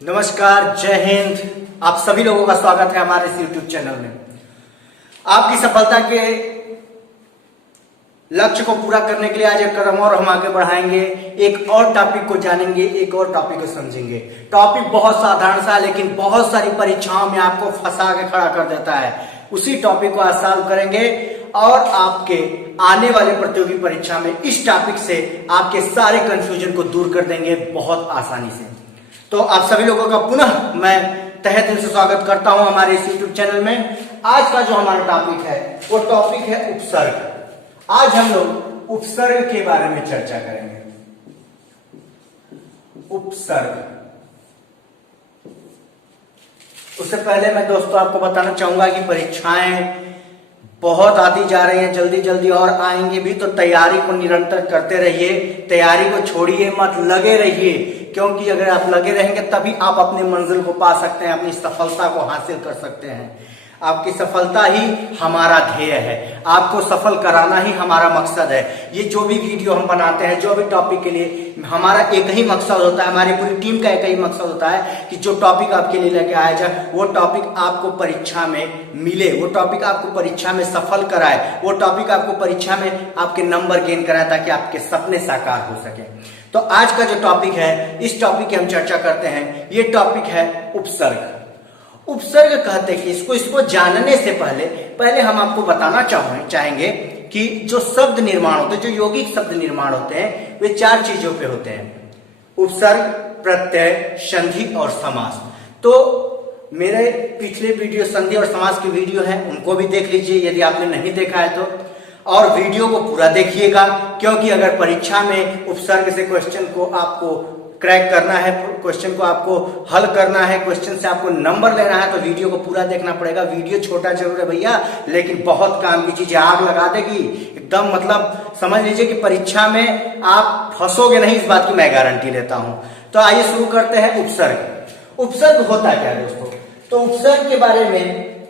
नमस्कार, जय हिंद। आप सभी लोगों का स्वागत है हमारे इस YouTube चैनल में। आपकी सफलता के लक्ष्य को पूरा करने के लिए आज एक कदम और हम आगे बढ़ाएंगे। एक और टॉपिक को जानेंगे, एक और टॉपिक को समझेंगे। टॉपिक बहुत साधारण सा है, लेकिन बहुत सारी परीक्षाओं में आपको फंसा के खड़ा कर देता है। उसी टॉपिक को आज सॉल्व करेंगे और आपके आने वाले प्रतियोगी परीक्षा में इस टॉपिक से आपके सारे कंफ्यूजन को दूर कर देंगे बहुत आसानी से। तो आप सभी लोगों का पुनः मैं तहे दिल से स्वागत करता हूं हमारे इस YouTube चैनल में। आज का जो हमारा टॉपिक है वो टॉपिक है उपसर्ग। आज हम लोग उपसर्ग के बारे में चर्चा करेंगे। उपसर्ग। उससे पहले मैं दोस्तों आपको बताना चाहूंगा कि परीक्षाएं बहुत आती जा रही हैं, जल्दी जल्दी और आएंगे भी, तो तैयारी को निरंतर करते रहिए। तैयारी को छोड़िए मत, लगे रहिए, क्योंकि अगर आप लगे रहेंगे तभी आप अपने मंजिल को पा सकते हैं, अपनी सफलता को हासिल कर सकते हैं। आपकी सफलता ही हमारा ध्येय है, आपको सफल कराना ही हमारा मकसद है। ये जो भी वीडियो हम बनाते हैं, जो भी टॉपिक के लिए, हमारा एक ही मकसद होता है, हमारी पूरी टीम का एक ही मकसद होता है कि जो टॉपिक आपके लिए लेके आया जाए वो टॉपिक आपको परीक्षा में मिले, वो टॉपिक आपको परीक्षा में सफल कराए, वो टॉपिक आपको परीक्षा में आपके नंबर गेन कराए, ताकि आपके सपने साकार हो सके। तो आज का जो टॉपिक है, इस टॉपिक की हम चर्चा करते हैं। ये टॉपिक है उपसर्ग। उपसर्ग कहते हैं कि इसको जानने से पहले हम आपको बताना चाहेंगे कि जो शब्द निर्माण होते हैं, जो यौगिक शब्द निर्माण होते हैं, वे चार चीजों पे होते हैं: उपसर्ग, प्रत्यय, संधि और समास। तो मेरे पिछले वीडियो संधि और समास की वीडियो है, उनको भी देख लीजिए यदि आपने नहीं देखा है तो, और वीडियो को पूरा देखिएगा, क्योंकि अगर परीक्षा में उपसर्ग से क्वेश्चन को आपको क्रैक करना है, क्वेश्चन को आपको हल करना है, क्वेश्चन से आपको नंबर लेना है, तो वीडियो को पूरा देखना पड़ेगा। वीडियो छोटा जरूर है भैया, लेकिन बहुत काम की चीज है, आग लगा देगी एकदम। मतलब समझ लीजिए कि परीक्षा में आप फंसोगे नहीं, इस बात की मैं गारंटी देता हूं। तो आइए शुरू करते हैं उपसर्ग। उपसर्ग होता क्या है दोस्तों? तो उपसर्ग के बारे में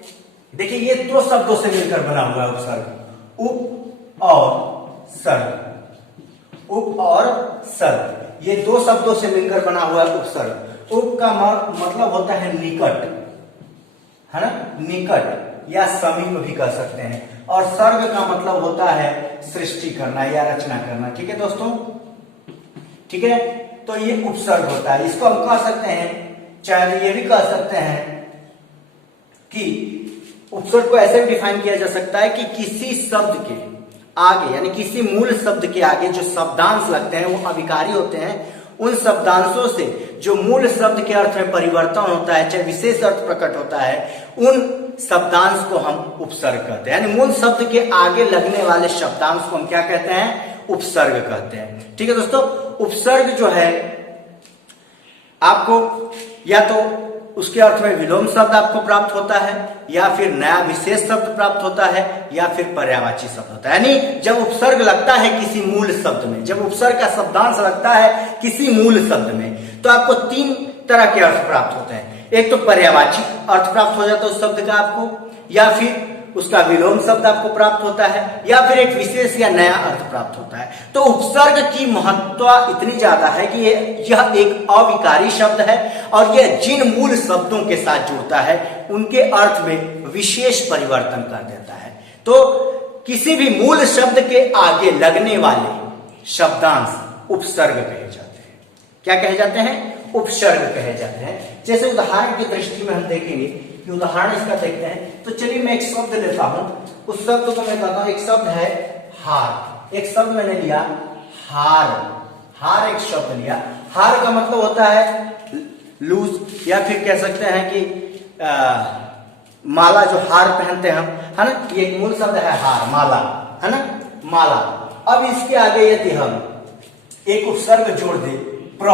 देखिए, ये दो शब्दों से मिलकर बना हुआ है उपसर्ग, उप और सर्ग। उप और सर्ग, ये दो शब्दों से मिलकर बना हुआ है उपसर्ग। उप का मतलब होता है निकट, है ना, निकट या समीप भी कह सकते हैं। और सर्ग का मतलब होता है सृष्टि करना या रचना करना। ठीक है दोस्तों, ठीक है। तो ये उपसर्ग होता है। इसको हम कह सकते हैं, चाहे ये भी कह सकते हैं कि उपसर्ग को ऐसे भी डिफाइन किया जा सकता है कि किसी शब्द के आगे, यानी किसी मूल शब्द के आगे जो शब्दांश लगते हैं वो अविकारी होते हैं। उन शब्दांशों से जो मूल शब्द के अर्थ में परिवर्तन होता है, चाहे विशेष अर्थ प्रकट होता है, उन शब्दांश को हम उपसर्ग कहते हैं। यानी मूल शब्द के आगे लगने वाले शब्दांश को हम क्या कहते हैं? उपसर्ग कहते हैं। ठीक है दोस्तों, उपसर्ग जो है आपको या तो उसके अर्थ में विलोम शब्द आपको प्राप्त होता है, या फिर नया विशेष शब्द प्राप्त होता है, या फिर पर्यायवाची शब्द होता है। यानी जब उपसर्ग लगता है किसी मूल शब्द में, जब उपसर्ग का शब्दांश लगता है किसी मूल शब्द में, तो आपको तीन तरह के अर्थ प्राप्त होते हैं। एक तो पर्यायवाची अर्थ प्राप्त हो जाता है उस शब्द का आपको, या फिर उसका विलोम शब्द आपको प्राप्त होता है, या फिर एक विशेष या नया अर्थ प्राप्त होता है। तो उपसर्ग की महत्ता इतनी ज्यादा है कि यह एक अविकारी शब्द है, और यह जिन मूल शब्दों के साथ जुड़ता है उनके अर्थ में विशेष परिवर्तन कर देता है। तो किसी भी मूल शब्द के आगे लगने वाले शब्दांश उपसर्ग कहे जाते हैं। क्या कहे जाते हैं? उपसर्ग कहे जाते हैं। जैसे उदाहरण की दृष्टि में हम देखेंगे कि उदाहरण इसका देखते हैं, तो चलिए मैं एक शब्द लेता हूं, उस शब्द को मैं कहता हूं, एक शब्द है हार। एक शब्द मैंने लिया हार। हार एक शब्द लिया। हार का मतलब होता है लूज, या फिर कह सकते हैं कि माला, जो हार पहनते हैं हम, है ना, ये एक मूल शब्द है हार, माला, है ना, माला। अब इसके आगे यदि हम एक उपसर्ग जोड़ दे प्र,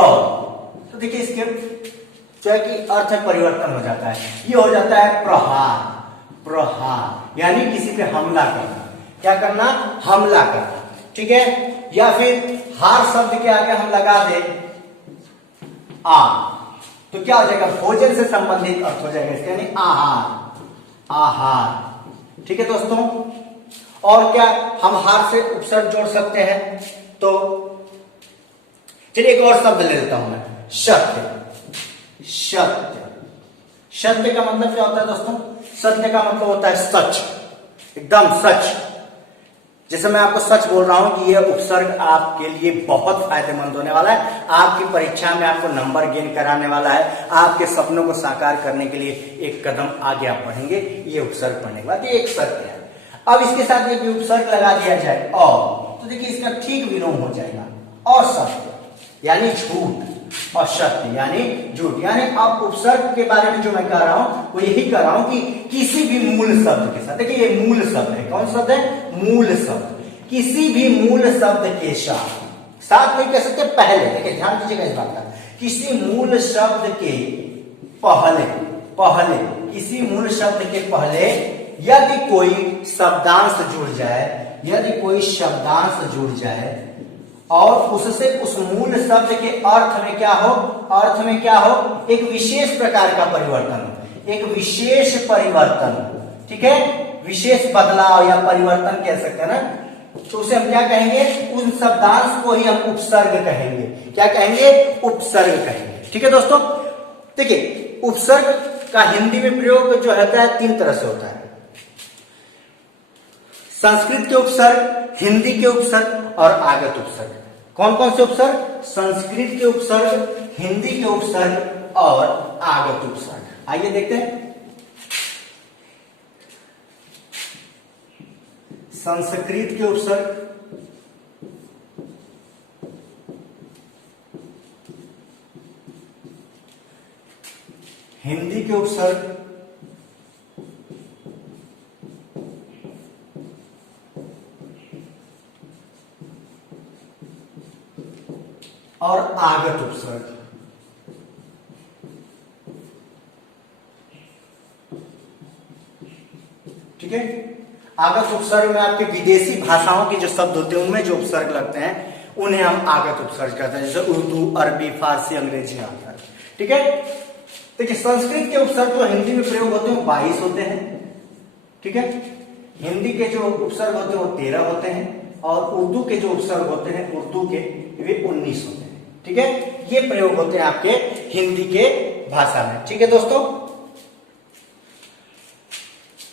तो देखिए इसके जो है कि अर्थ में परिवर्तन हो जाता है। ये हो जाता है प्रहार। प्रहार यानी किसी पे हमला करना। क्या करना? हमला करना। ठीक है। या फिर हार शब्द के आगे हम लगा दे आ, तो क्या हो जाएगा? भोजन से संबंधित अर्थ हो जाएगा इसका, यानी आहार। आहार। ठीक है दोस्तों। और क्या हम हार से उपसर्ग जोड़ सकते हैं? तो चलिए एक और शब्द ले लेता हूं मैं, शक्ति। सत्य। सत्य का मतलब क्या होता है दोस्तों? सत्य का मतलब होता है सच, एकदम सच। जैसे मैं आपको सच बोल रहा हूं कि यह उपसर्ग आपके लिए बहुत फायदेमंद होने वाला है, आपकी परीक्षा में आपको नंबर गेन कराने वाला है, आपके सपनों को साकार करने के लिए एक कदम आगे आप बढ़ेंगे ये उपसर्ग पढ़ने के बाद। ये एक सत्य है। अब इसके साथ एक उपसर्ग लगा दिया जाए और, तो देखिए इसका ठीक विलोम हो जाएगा असत्य यानी झूठ, और सत्य यानी झूठ। यानी अब उपसर्ग के बारे में जो मैं कह रहा हूं वो यही कह रहा हूं कि किसी भी मूल शब्द के साथ, देखिए ये मूल शब्द है, कौन शब्द है? मूल शब्द। किसी भी मूल शब्द के साथ नहीं कह सकते, पहले, देखिए ध्यान दीजिएगा इस बात का, किसी मूल शब्द के पहले किसी मूल शब्द के पहले यदि कोई शब्दांश जुड़ जाए, और उससे उस मूल शब्द के अर्थ में क्या हो? एक विशेष प्रकार का परिवर्तन, एक विशेष परिवर्तन, ठीक है, विशेष बदलाव या परिवर्तन कह सकते हैं ना, तो उसे हम क्या कहेंगे? उन शब्दांश को ही हम उपसर्ग कहेंगे। क्या कहेंगे? उपसर्ग कहेंगे। ठीक है दोस्तों, देखिए उपसर्ग का हिंदी में प्रयोग जो होता है 3 तरह से होता है। संस्कृत के उपसर्ग, हिंदी के उपसर्ग और आगत उपसर्ग। कौन कौन से उपसर्ग? संस्कृत के उपसर्ग, हिंदी के उपसर्ग और आगत उपसर्ग। आइए देखते हैं। संस्कृत के उपसर्ग, हिंदी के उपसर्ग और आगत उपसर्ग। ठीक है, आगत उपसर्ग में आपके विदेशी भाषाओं के जो शब्द होते हैं उनमें जो उपसर्ग लगते हैं उन्हें हम आगत उपसर्ग कहते हैं, जैसे उर्दू, अरबी, फारसी, अंग्रेजी आकर। ठीक है, देखिए संस्कृत के उपसर्ग जो हिंदी में प्रयोग होते हैं 22 होते हैं। ठीक है, हिंदी के जो उपसर्ग होते हैं वो 13 होते हैं, और उर्दू के जो उपसर्ग होते हैं उर्दू के वे 19 होते हैं। ठीक है, ये प्रयोग होते हैं आपके हिंदी के भाषा में। ठीक है दोस्तों,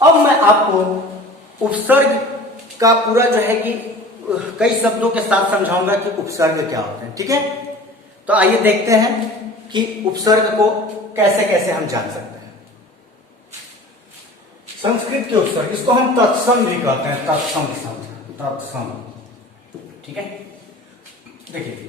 अब मैं आपको उपसर्ग का पूरा जो है कि कई शब्दों के साथ समझाऊंगा कि उपसर्ग क्या होते हैं। ठीक है, तो आइए देखते हैं कि उपसर्ग को कैसे कैसे हम जान सकते हैं। संस्कृत के उपसर्ग, इसको हम तत्सम भी कहते हैं, तत्सम शब्द, तत्सम। ठीक है, देखिए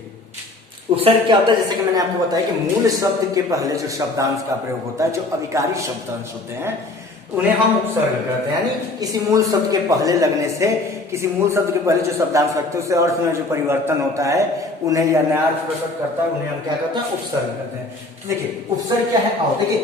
उपसर्ग क्या होता है, जैसे कि मैंने आपको बताया कि मूल शब्द के पहले जो शब्दांश का प्रयोग होता है, जो अविकारी शब्दांश होते हैं उन्हें हम उपसर्ग कहते हैं। यानी किसी मूल शब्द के पहले लगने से, किसी मूल शब्द के पहले जो शब्दांश लगते हैं उससे अर्थ में जो परिवर्तन होता है उन्हें, या नया अर्थ प्रकट करता है, उन्हें हम क्या कहते हैं? उपसर्ग कहते हैं। तो देखिए उपसर्ग क्या है, आओ देखिए,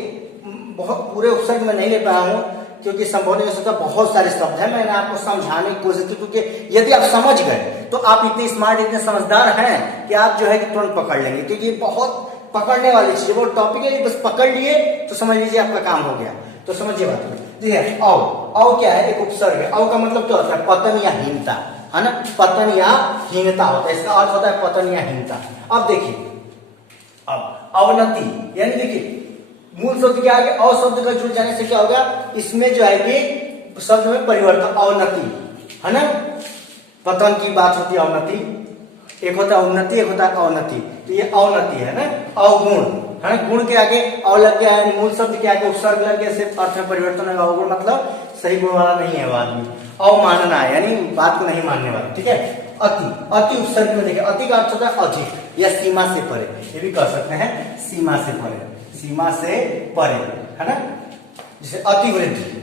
बहुत पूरे उपसर्ग में नहीं ले पाया हूं क्योंकि संबोधन में सोचा बहुत सारे शब्द हैं, मैंने आपको समझाने की कोशिश की, क्योंकि यदि आप समझ गए तो आप इतने स्मार्ट, इतने समझदार हैं कि आप जो है कि तुरंत पकड़ लेंगे, क्योंकि ये बहुत पकड़ने वाली चीज, वो टॉपिक है, बस पकड़ लिए तो समझ लीजिए आपका काम हो गया। तो समझिए बात को, देखिए औ क्या है? एक उपसर्ग है। औ का मतलब क्या होता है? पतन या हीनता, है ना, पतन या हीनता होता है, इसका अर्थ होता है पतन या हीनता। अब देखिए, अब अवनति, यानी देखिए मूल शब्द के आगे अ शब्द का जुड़ जाने से क्या होगा? इसमें जो है कि शब्द में परिवर्तन, अवनति, है ना, पतन की बात होती है, अवनति। एक होता है उन्नति, एक होता है अवनति, तो ये अवनति है ना, अवगुण, है ना, गुण के आगे अव लग गया है, मूल शब्द के आगे उपसर्ग लग गया, सिर्फ अर्थ में परिवर्तन होगा। अवगुण मतलब सही गुण वाला नहीं है वो आदमी। अवमानना यानी बात को नहीं मानने वाला। ठीक है, अति, अति उपसर्ग में देखिए, अति का अर्थ होता है अधिक या सीमा से परे, ये भी कह सकते हैं सीमा से परे, सीमा से परे, है ना। जैसे अतिवृद्धि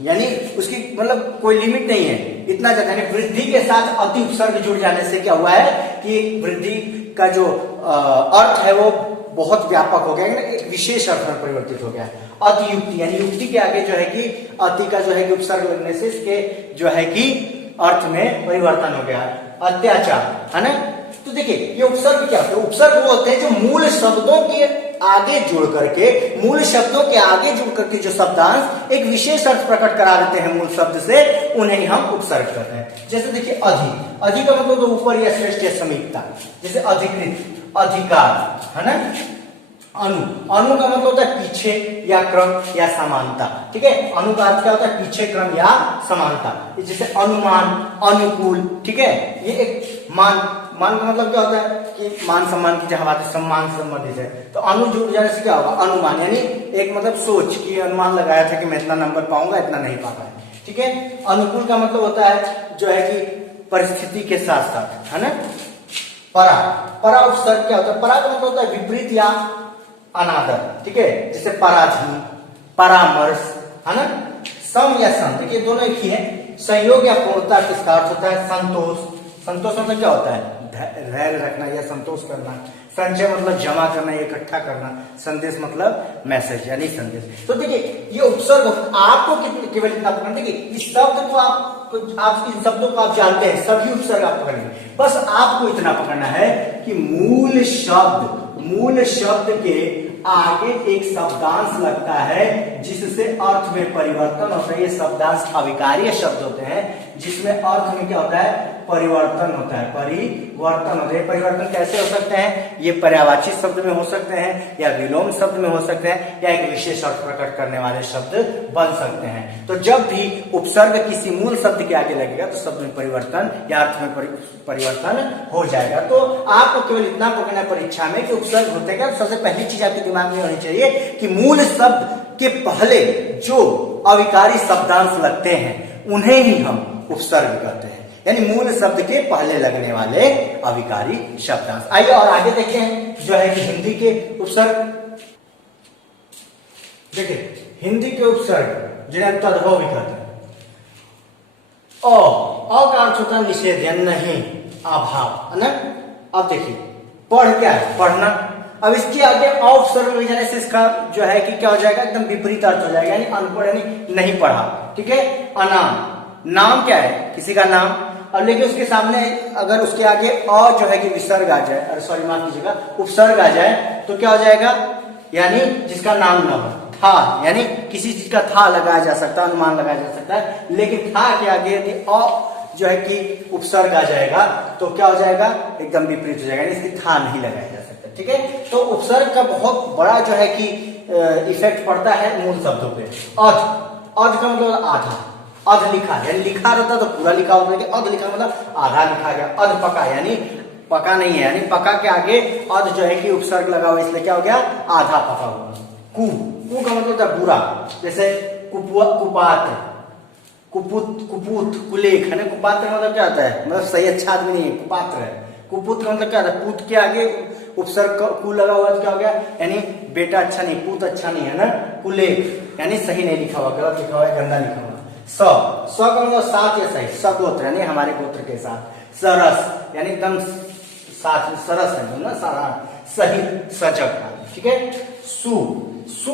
यानी उसकी मतलब कोई लिमिट नहीं है, इतना ज्यादा, यानी वृद्धि के साथ अति उपसर्ग जुड़ जाने से क्या हुआ है कि वृद्धि का जो अर्थ है वो बहुत व्यापक हो गया, एक विशेष अर्थ में परिवर्तित हो गया है। अतियुक्ति यानी युक्ति के आगे जो है कि अति का जो है कि उपसर्ग लगने से इसके जो है कि अर्थ में परिवर्तन हो गया। अत्याचार, है ना। तो देखिए ये उपसर्ग क्या होते हैं? उपसर्ग वो होते हैं जो मूल शब्दों के आगे जुड़ करके, मूल शब्दों के आगे जुड़ करके जो शब्दांश एक विशेष अर्थ प्रकट करा देते हैं मूल शब्द से, उन्हें हम उपसर्ग कहते हैं। जैसे देखिए अधि, अधि का मतलब तो ऊपर या श्रेष्ठ या समीपता, जैसे अधिकृत, अधिकार, है ना, अनु, अनु का मतलब होता है पीछे या क्रम या समानता, ठीक है। अनु का अर्थ क्या होता है? पीछे, क्रम या समानता। जैसे अनुमान, अनुकूल, ठीक है। ये एक मान, मान का मतलब क्या होता है कि मान सम्मान की जहां बात है, सम्मान से संबंधित है, तो अनु जुड़ जाने से क्या होगा? अनुमान, यानी एक मतलब सोच की अनुमान लगाया था कि मैं इतना नंबर पाऊंगा, इतना नहीं पा पाया, ठीक है। अनुकूल का मतलब होता है जो है कि परिस्थिति के साथ साथ, है ना। परा, परा उपसर्ग क्या होता है? परा का मतलब होता है विपरीत या अनादर, ठीक है। जैसे पराधीन, परामर्श, है ना। सम या सम, देखिए दोनों एक ही है। संयोग या पूर्णता किसका अर्थ होता है? संतोष, संतोष मतलब क्या होता है? धैर्य रखना या संतोष करना। संचय मतलब जमा करना, इकट्ठा करना। संदेश मतलब मैसेज यानी संदेश। तो देखिए ये उपसर्ग आपको केवल इतना पकड़ना, देखिए इस शब्द को आप इन शब्दों को आप जानते हैं, सभी उपसर्ग आप पकड़ेंगे। बस आपको इतना पकड़ना है कि मूल शब्द के आगे एक शब्दांश लगता है जिससे अर्थ में परिवर्तन होता है। ये शब्दांश अविकार्य शब्द होते हैं जिसमें अर्थ में क्या होता है? परिवर्तन होता है, परिवर्तन होता है। परिवर्तन कैसे हो सकते हैं? ये पर्यायवाची शब्द में हो सकते हैं, या विलोम शब्द में हो सकते हैं, या एक विशेष अर्थ प्रकट करने वाले शब्द बन सकते हैं। तो जब भी उपसर्ग किसी मूल शब्द के आगे लगेगा तो शब्द में परिवर्तन या अर्थ में परिवर्तन हो जाएगा। तो आपको केवल इतना पकड़ना परीक्षा में कि उपसर्ग होते क्या। सबसे पहली चीज आपके दिमाग में होनी चाहिए कि मूल शब्द के पहले जो अविकारी शब्दांश लगते हैं उन्हें ही हम उपसर्ग कहते हैं, यानी मूल शब्द के पहले लगने वाले अविकारी शब्दांश। आइए और आगे देखते हैं जो है कि हिंदी के उपसर्ग। देखिए हिंदी के उपसर्ग जिन्हें तद्भव भी कहते हैं। अ का अर्थ होता है निषेध या नहीं, अभाव, है ना। अब देखिए पढ़ क्या है? पढ़ना। अब इसके आगे उपसर्ग लग जाने से इसका जो है कि क्या हो जाएगा? एकदम विपरीत अर्थ हो जाएगा, यानी अनपढ़ यानी नहीं पढ़ा, ठीक है। अनाम, नाम क्या है? किसी का नाम। और लेकिन उसके सामने अगर उसके आगे अ जो है कि विसर्ग आ जाए, अरे सॉरी माफ कीजिएगा, उपसर्ग आ जाए तो क्या हो जाएगा? यानी जिसका नाम ना हो। था, यानी किसी चीज का था लगाया जा सकता है, अनुमान लगाया जा सकता है, लेकिन था के आगे यदि अ जो है कि उपसर्ग आ जाएगा तो क्या हो जाएगा? एकदम विपरीत हो जाएगा, इसलिए था नहीं लगाया जा सकता, ठीक है। तो उपसर्ग का बहुत बड़ा जो है कि इफेक्ट पड़ता है मूल शब्दों पे। अध, अध का मतलब आधा, अध लिखा, यानी लिखा रहता तो पूरा लिखा होता है, अध लिखा मतलब आधा लिखा गया। अध पका, यानी पका नहीं है, यानी पका के आगे अध जो है कि उपसर्ग लगा हुआ, इसलिए क्या हो गया? आधा पका हुआ। कु, कु का मतलब होता है बुरा, जैसे कुपात, कुपुत, कुपूत, कुलेख, है ना। कुपात्र मतलब क्या होता है? मतलब सही अच्छा आदमी नहीं है, कुपात्र है। कुपुत का मतलब क्या होता है? पूत के आगे उपसर्ग कु लगा हुआ तो क्या हो गया? यानी बेटा अच्छा नहीं, पूत अच्छा नहीं, है ना। कुलेख यानी सही नहीं लिखा हुआ, गलत लिखा हुआ, गंदा लिखा हुआ। स का मतलब साथ या सही, सगोत्र यानी हमारे गोत्र के साथ। सरस यानी एकदम साथ, सरस है ना, सारा सही, सजग, ठीक है। सु, सु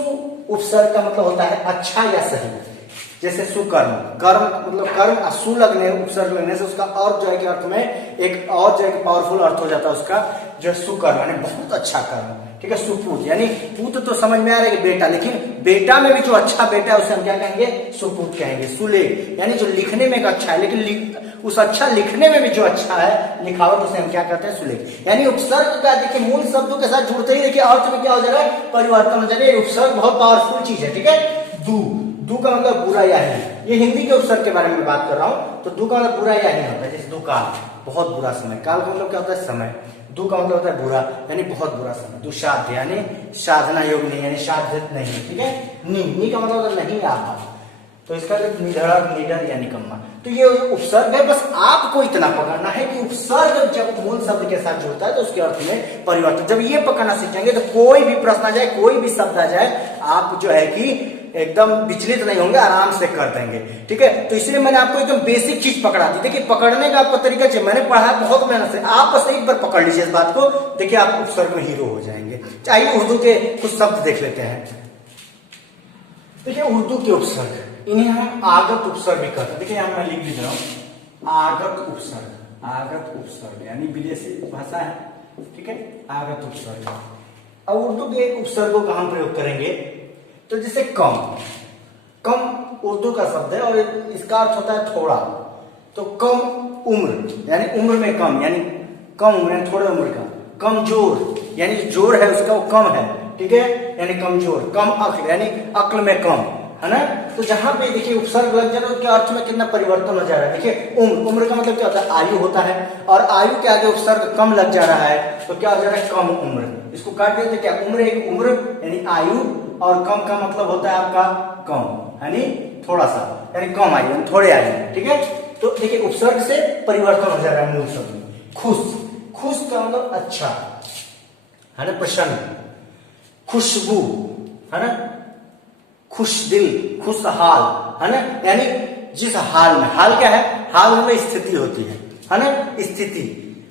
उपसर्ग का मतलब होता है अच्छा या सही, जैसे सुकर्म, कर्म मतलब कर्म, सु लगने, उपसर्ग लगने से उसका और जो है कि अर्थ में एक और जो है कि पावरफुल अर्थ हो जाता है उसका, जो है सुकर्म यानी बहुत अच्छा कर्म, ठीक है। सुपूत यानी पूत तो समझ में आ रहा है कि बेटा, लेकिन बेटा में भी जो अच्छा बेटा है उसे हम क्या कहेंगे? सुपूत कहेंगे। सुले यानी जो लिखने में अच्छा है, लेकिन उस अच्छा लिखने में भी जो अच्छा है लिखावट, उसे हम क्या कहते हैं? सुले। यानी उपसर्ग का देखिए मूल शब्दों के साथ जुड़ते ही देखिए अर्थ में क्या हो जा रहा है? परिवर्तन हो जा रहा है। उपसर्ग बहुत पावरफुल चीज है, ठीक है। दू, दू का मतलब बुरा या ही, ये हिंदी के उपसर्ग के बारे में बात कर रहा हूं। तो दू का मतलब बुरा या ही होता है, जैसे दुकाल, बहुत बुरा समय। काल का मतलब क्या होता है? समय। दू का मतलब होता है बुरा, यानी बहुत बुरा समय। दुशाध्य यानी साधना योग नहीं, यानी साधित नहीं, ठीक है। नी का मतलब होता है नहीं आभाव, तो इसका निधड़, निडर या निकम्मा। तो ये उपसर्ग है। बस आपको इतना पकड़ना है कि उपसर्ग जब मूल शब्द के साथ जुड़ता है तो उसके अर्थ में परिवर्तन, जब ये पकड़ना सीख जाएंगे तो कोई भी प्रश्न आ जाए, कोई भी शब्द आ जाए, आप जो है कि एकदम विचलित नहीं होंगे, आराम से कर देंगे, ठीक है। तो इसलिए मैंने आपको एकदम बेसिक चीज पकड़ा दी। देखिए पकड़ने का आपका तरीका चाहिए, मैंने पढ़ा बहुत मेहनत से, आप बस एक बार पकड़ लीजिए इस बात को, देखिए आप उपसर्ग में हीरो हो जाएंगे। आइए उर्दू के कुछ शब्द देख लेते हैं। देखिए उर्दू के उपसर्ग, इन्हें हम आगत उपसर्ग भी कहते हैं। देखिए यहाँ मैं लिख भी रहा हूं, आगत उपसर्ग। आगत उपसर्ग यानी विदेशी भाषा है, ठीक है। आगत उपसर्ग। अब उर्दू के उपसर्गों का हम प्रयोग करेंगे, तो जैसे कम, कम उर्दू का शब्द है और इसका अर्थ होता है थोड़ा। तो कम उम्र यानी उम्र में कम, यानी कम उम्र यानी थोड़े उम्र का। कमजोर यानी जोर है उसका वो कम है, ठीक है, यानी कमजोर, कम अक्ल यानी अक्ल में कम, है ना। तो जहां पे देखिए उपसर्ग लग जा रहा है उसके अर्थ में कितना परिवर्तन हो जा रहा है। देखिए उम्र, उम्र का मतलब क्या होता है, आयु होता है, और आयु के आगे उपसर्ग कम लग जा रहा है तो क्या हो जा रहा है, कम उम्र। इसको काट देते क्या, उम्र एक उम्र यानी आयु, और कम का मतलब होता है आपका कम, यानी थोड़ा सा, यानी कम आयु यानी थोड़े आयु, ठीक है। तो देखिए उपसर्ग से परिवर्तन हो जा रहा है मूल शब्द में। खुश, खुश का मतलब अच्छा, है ना, प्रसन्न, खुशबू, है ना, खुश दिल, खुशहाल, है ना, यानी जिस हाल में, हाल क्या है, हाल में स्थिति होती है ना, स्थिति,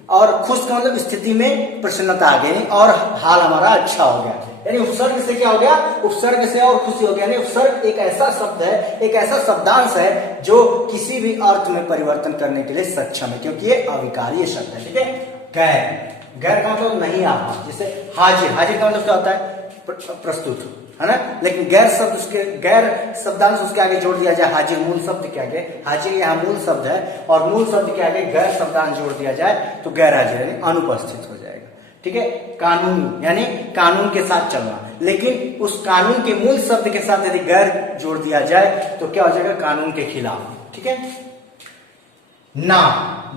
और खुश का मतलब स्थिति में प्रसन्नता आ गई, और हाल हमारा अच्छा हो गया, यानी उपसर्ग से क्या हो गया, उपसर्ग से और खुशी हो गया। यानी उपसर्ग एक ऐसा शब्द है, एक ऐसा शब्दांश है जो किसी भी अर्थ में परिवर्तन करने के लिए सक्षम है, क्योंकि ये अविकारीय शब्द है, ठीक है। गैर, गैर का मतलब नहीं आहा, जैसे हाजिर, हाजिर का मतलब क्या होता है, प्रस्तुत, है ना, लेकिन गैर शब्द, उसके गैर शब्दांश उसके आगे जोड़ दिया जाए, हाजिर मूल शब्द के आगे, हाजिर यहाँ मूल शब्द है, और मूल शब्द के आगे गैर शब्दांश जोड़ दिया जाए तो गैर हाजिर यानी अनुपस्थित हो जाएगा, ठीक है। कानून यानी कानून के साथ चलना, लेकिन उस कानून के मूल शब्द के साथ यदि गैर जोड़ दिया जाए तो क्या हो जाएगा, कानून के खिलाफ, ठीक है। ना,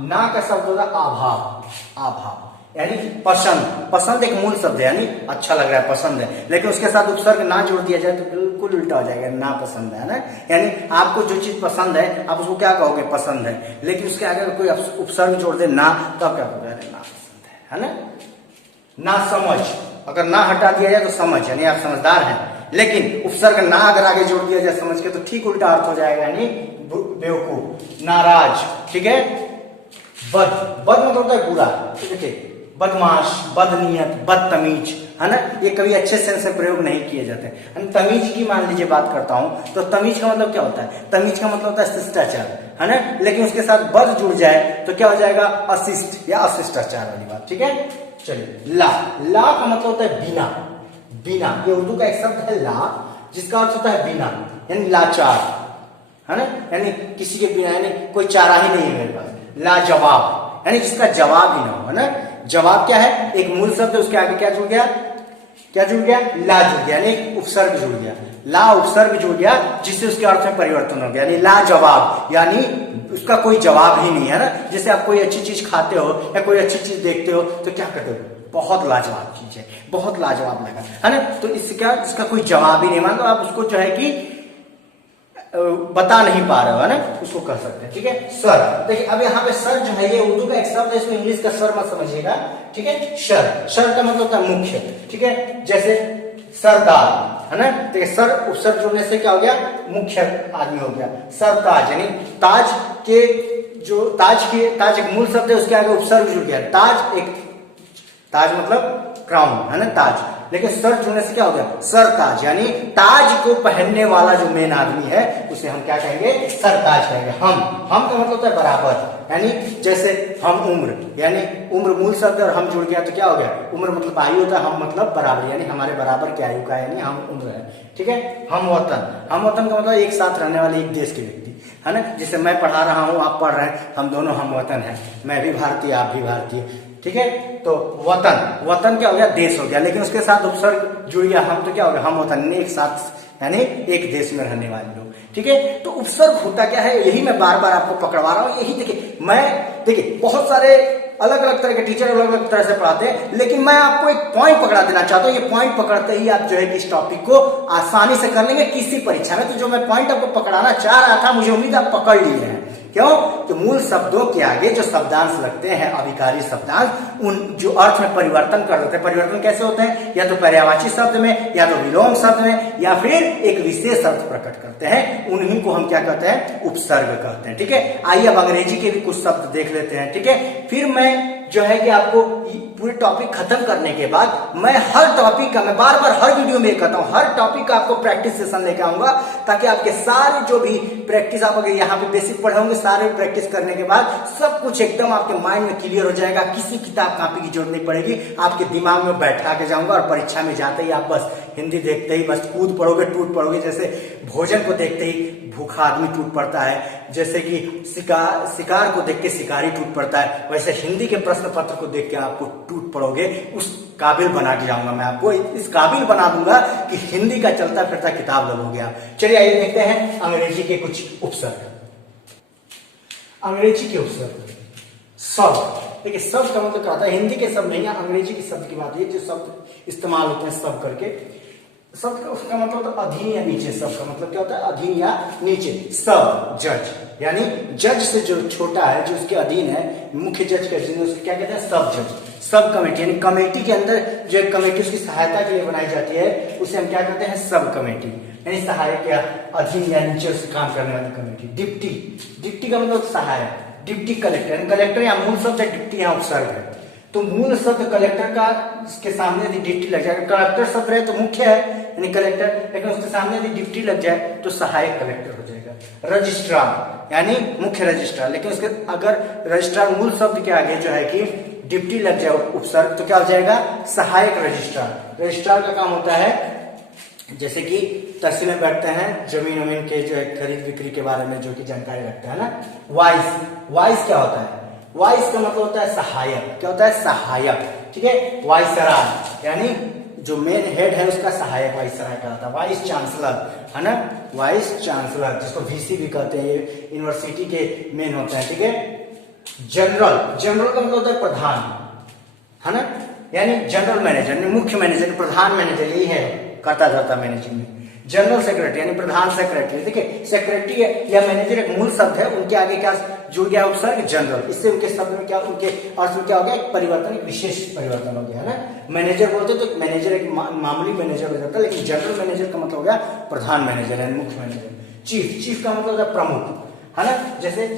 ना का शब्द होता है अभाव, अभाव यानी पसंद, पसंद एक मूल शब्द है, यानी अच्छा लग रहा है, पसंद है, लेकिन उसके साथ उपसर्ग ना जोड़ दिया जाए तो बिल्कुल उल्टा हो जाएगा, ना पसंद है ना, यानी आपको जो चीज पसंद है आप उसको क्या कहोगे, पसंद है, लेकिन उसके आगे कोई उपसर्ग जोड़ दे ना, तब क्या कहोगे, ना पसंद है ना। ना समझ, अगर ना हटा दिया जाए तो समझ, यानी आप समझदार हैं, लेकिन उपसर्ग ना अगर आगे जोड़ दिया जाए समझ के तो ठीक उल्टा अर्थ हो जाएगा, यानी बेवकूफ, नाराज, ठीक है। बद, बद मतलब होता है बुरा, ठीक है, बदमाश, बदनीयत, बदतमीज, है ना, ये कभी अच्छे सेंस में प्रयोग नहीं किए जाते। तमीज की मान लीजिए बात करता हूं तो तमीज का मतलब क्या होता है, तमीज का मतलब होता है शिष्टाचार, है ना, लेकिन उसके साथ बद जुड़ जाए तो क्या हो जाएगा, अशिष्ट या अशिष्टाचार वाली बात, ठीक है। चलिए ला, ला का मतलब होता है बिना, बिना, ये उर्दू का एक शब्द है ला, जिसका अर्थ होता है बिना, यानी लाचार, है ना, यानी किसी के बिना, यानी कोई चारा ही नहीं है मेरे पास। लाजवाब यानी जिसका जवाब ही ना हो, है ना। जवाब क्या है, एक मूल शब्द है, उसके आगे क्या जुड़ गया, क्या जुड़ गया, ला जुड़ गया, यानी उपसर्ग जुड़ गया, ला उपसर्ग जुड़ गया, जिससे उसके अर्थ में परिवर्तन हो गया, यानी लाजवाब, यानी उसका कोई जवाब ही नहीं है ना। जैसे आप कोई अच्छी चीज खाते हो या कोई अच्छी चीज देखते हो तो क्या करते हो, बहुत लाजवाब चीज है, बहुत लाजवाब लगा, है ना, तो इसका कोई जवाब ही नहीं, मान लो आप उसको जो है कि बता नहीं पा रहे हो, है ना, उसको कह सकते हैं, ठीक है। सर, देखिए अब यहाँ पे सर जो है ये उर्दू का एक शब्द है, इसमें इंग्लिश का सर मत समझिएगा, ठीक है। सर, सर का मतलब होता है मुख्य, ठीक है, जैसे सरदार, है ना, देखिए सर उपसर्ग जुड़ने से क्या हो गया, मुख्य आदमी हो गया। सरताज यानी ताज के, जो ताज एक मूल शब्द है, उसके आगे उपसर्ग जुड़ गया, ताज एक, ताज मतलब क्राउन, है ना, ताज, लेकिन सर जुड़ने से क्या हो गया, सरताज, यानी ताज को पहनने वाला जो मेन आदमी है उसे हम क्या कहेंगे, सरताज कहेंगे। हम का मतलब होता है बराबर, यानी जैसे हम उम्र, यानी उम्र मूल शब्द और हम जुड़ गया तो क्या हो गया, उम्र मतलब आयु होता है, हम मतलब बराबर, यानी हमारे बराबर की आयु का, यानी हम उम्र है, ठीक है। हम वतन, हम वतन का मतलब एक साथ रहने वाले एक देश के व्यक्ति, है ना, जैसे मैं पढ़ा रहा हूँ, आप पढ़ रहे हैं, हम दोनों हम वतन हैं, मैं भी भारतीय आप भी भारतीय, ठीक है। तो वतन, वतन क्या हो गया, देश हो गया, लेकिन उसके साथ उपसर्ग जुड़ गया, हम तो क्या हो गया, हम वतन, एक साथ, यानी एक देश में रहने वाले लोग, ठीक है। तो उपसर्ग होता क्या है, यही मैं बार बार आपको पकड़वा रहा हूं, यही देखिए बहुत सारे अलग अलग तरह के टीचर अलग अलग तरह से पढ़ाते हैं, लेकिन मैं आपको एक पॉइंट पकड़ा देना चाहता हूं, ये पॉइंट पकड़ते ही आप जो है कि इस टॉपिक को आसानी से कर लेंगे किसी परीक्षा में। तो जो मैं पॉइंट आपको पकड़ाना चाह रहा था, मुझे उम्मीद आप पकड़ लिए हैं, क्यों, तो मूल शब्दों के आगे जो शब्दांश लगते हैं, अभिकारी शब्दांश, उन जो अर्थ में परिवर्तन कर देते हैं। परिवर्तन कैसे होते हैं, या तो पर्यायवाची शब्द में, या तो विलोम शब्द में, या फिर एक विशेष अर्थ प्रकट करते हैं, उन्हीं को हम क्या कहते हैं, उपसर्ग कहते हैं, ठीक है। आइए अब अंग्रेजी के भी कुछ शब्द देख लेते हैं, ठीक है। फिर मैं जो है कि आपको पूरे टॉपिक खत्म करने के बाद मैं हर टॉपिक का, मैं बार बार हर वीडियो में कहता हूं, हर टॉपिक का आपको प्रैक्टिस सेशन लेके आऊंगा, ताकि आपके सारे जो भी प्रैक्टिस आप अगर यहाँ पे बेसिक पढ़े होंगे, सारे प्रैक्टिस करने के बाद सब कुछ एकदम आपके माइंड में क्लियर हो जाएगा, किसी किताब कॉपी की जरूरत नहीं पड़ेगी, आपके दिमाग में बैठा के जाऊंगा, और परीक्षा में जाते ही आप बस हिंदी देखते ही बस कूद पड़ोगे, टूट पड़ोगे। जैसे भोजन को देखते ही भूखा आदमी टूट पड़ता है, जैसे कि शिकार को देख के शिकारी टूट पड़ता है, वैसे हिंदी के प्रश्न पत्र को देख के आपको टूट पड़ोगे, उस काबिल बना के जाऊंगा मैं आपको, इस काबिल बना दूंगा कि हिंदी का चलता फिरता किताब लगोगे आप। चलिए आइए देखते हैं अंग्रेजी के कुछ उपसर्ग। अंग्रेजी के उपसर्ग। शब्द, देखिए शब्द का मतलब क्या होता है, हिंदी के शब्द नहीं है, अंग्रेजी के शब्द की बात है, जो शब्द इस्तेमाल होते हैं सब करके। शब्द उसका मतलब होता है अधीन या नीचे, शब्द का मतलब क्या होता है अधीन या नीचे। सब जज, यानी जज से जो छोटा है, जो उसके अधीन है, मुख्य जज के अधीन, उसको क्या कहते हैं सब जज। सब कमेटी, यानी कमेटी के अंदर जो एक कमेटी उसकी सहायता के लिए बनाई जाती है, उसे हम क्या कहते हैं सब कमेटी, यानी सहायक या अधीन या नीचे से काम करने वाली कमेटी। डिप्टी, डिप्टी का मतलब सहायक। डिप्टी कलेक्टर, कलेक्टर या मूल शब्द है, डिप्टी यहाँ उपसर्ग है, तो मूल शब्द कलेक्टर का इसके सामने यदि डिप्टी लग जाए, कलेक्टर शब्द रहे तो मुख्य है यानी कलेक्टर, लेकिन उसके सामने यदि डिप्टी लग जाए तो सहायक कलेक्टर हो जाएगा। रजिस्ट्रार यानी मुख्य रजिस्ट्रार, लेकिन उसके अगर रजिस्ट्रार मूल शब्द के आगे जो है कि डिप्टी लग जाए उपसर्ग, तो क्या हो जाएगा सहायक रजिस्ट्रार। रजिस्ट्रार का काम होता है जैसे कि तहसील में बैठते हैं, जमीन वमीन के जो है खरीद बिक्री के बारे में जो कि जानकारी रखते हैं ना। वाइस, वाइस क्या होता है, वाइस का मतलब होता है सहायक। क्या होता है सहायक, ठीक है। वाइसराय यानी जो मेन हेड है उसका सहायक वाइसराय कहलाता है। वाइस चांसलर है ना, वाइस चांसलर जिसको वीसी भी कहते हैं, ये यूनिवर्सिटी के मेन होते हैं, ठीक है। जनरल, जनरल का मतलब होता है प्रधान है ना, यानी जनरल मैनेजर यानी मुख्य मैनेजर, प्रधान मैनेजर यही है करता जाता मैनेजिंग में। जनरल सेक्रेटरी यानी प्रधान सेक्रेटरी, देखिए सेक्रेटरी या मैनेजर एक मूल शब्द है, उनके आगे क्या जुड़ गया उपसर्ग जनरल, इससे उनके शब्द में क्या, उनके अर्थ में क्या हो गया एक परिवर्तन, एक विशेष परिवर्तन हो गया है ना। मैनेजर बोलते तो मैनेजर एक मामूली मैनेजर हो जाता है, लेकिन जनरल मैनेजर का मतलब हो गया प्रधान मैनेजर यानी मुख्य मैनेजर। चीफ, चीफ का मतलब होता है प्रमुख है ना, जैसे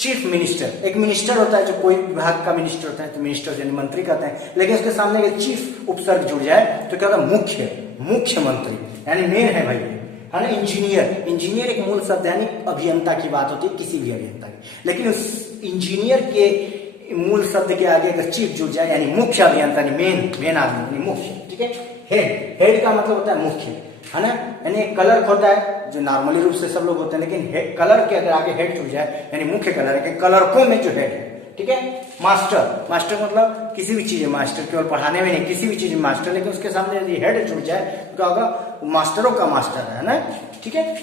चीफ मिनिस्टर, एक मिनिस्टर होता है जो कोई विभाग का मिनिस्टर होता है तो मिनिस्टर यानी मंत्री कहते हैं, लेकिन उसके सामने अगर चीफ उपसर्ग जुड़ जाए तो क्या होता है मुख्य, मुख्यमंत्री यानी मेन है भाई है ना। इंजीनियर, इंजीनियर एक मूल शब्द यानी अभियंता की बात होती है, किसी भी अभियंता की, लेकिन उस इंजीनियर के मूल शब्द के आगे अगर चीफ जुड़ जाए यानी मुख्य अभियंता यानी मेन आदमी यानी मुख्य, ठीक है। हेड, हेड का मतलब होता है मुख्य है ना, यानी क्लर्क होता है जो नॉर्मली रूप से सब लोग होते हैं, लेकिन क्लर्क के अगर आगे हेड जुड़ जाए यानी मुख्य क्लर्क है, क्लर्कों में जो हेड है, ठीक है। मास्टर, मास्टर मतलब किसी भी चीज है मास्टर, केवल पढ़ाने में नहीं किसी भी चीज में मास्टर, लेकिन उसके सामने यदि हेड जुड़ जाए तो क्या होगा मास्टरों का मास्टर है ना, ठीक है।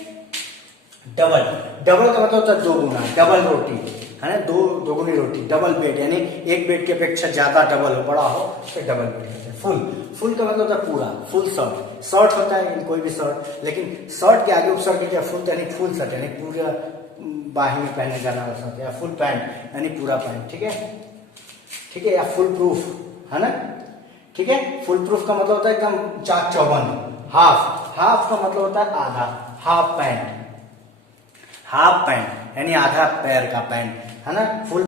डबल, डबल का मतलब होता है दो गुना, डबल रोटी है ना, दोगुनी रोटी। डबल बेड यानी एक बेड की अपेक्षा ज्यादा डबल हो, बड़ा हो तो डबल बेड कहते हैं। फुल, फुल का मतलब होता है पूरा, फुल शर्ट, शर्ट होता है कोई भी शर्ट, लेकिन शर्ट के आगे उपसर्ग क्या फुल यानी फुल शर्ट यानी पूरा बाही में पहने जाना वाला शर्ट, या फुल पैंट यानी पूरा पैंट, ठीक है, ठीक है। या फुल प्रूफ है ना, ठीक है। फुल प्रूफ का मतलब होता है एकदम चाक चौबंद। हाफ, हाफ का मतलब होता है आधा, हाफ पैंट, हाफ पैंट यानी आधा पैर का पैंट है ना। फुल